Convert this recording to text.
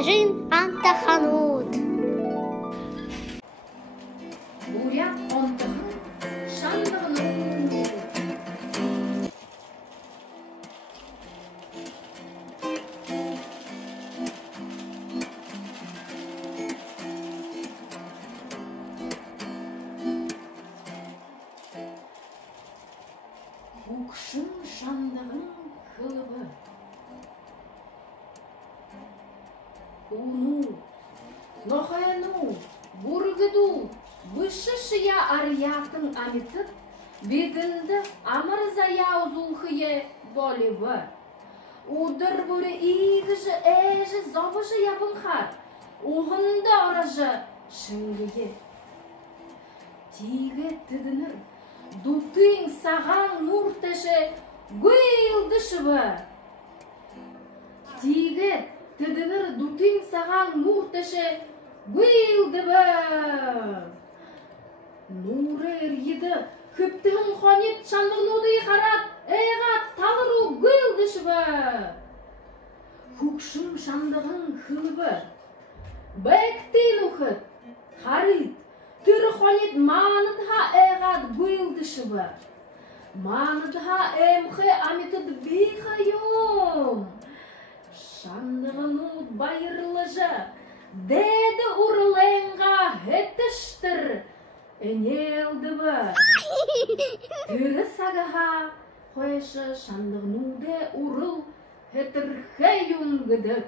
Ежин антаханут. Бурят онтығын шандығын Көкшін шандығын қылыбы Уну, нохайну, бургыду, вышышия арьятың амитып, бедінді амырзая узулхые болевы. Удыр бүрі игіжі, әжі, завыжы ябынхар, уғынды арыжы шыңгеге. Тиге тідінір, дутың саған нұртышы гүйлдішіві. Тиге тідінір дутың саған нұртышы гүйлдібі. Нұры әргеді, көптігін қонет шандығынуды қарат, әғат талыру гүйлдішіві. Көкшім шандығын қылыбы, бәктен ұқыт, қарит, түрі қонет маныдға әғат гүйлдішіві. Маныдға әмхі амитыд бейхайым. Шандығын байырлыжы, дәді ұрылыңға хеттіштір, әнелді бі. Түрі сағыға қойшы шандығын ұды ұрыл, хеттір хәйім гідік.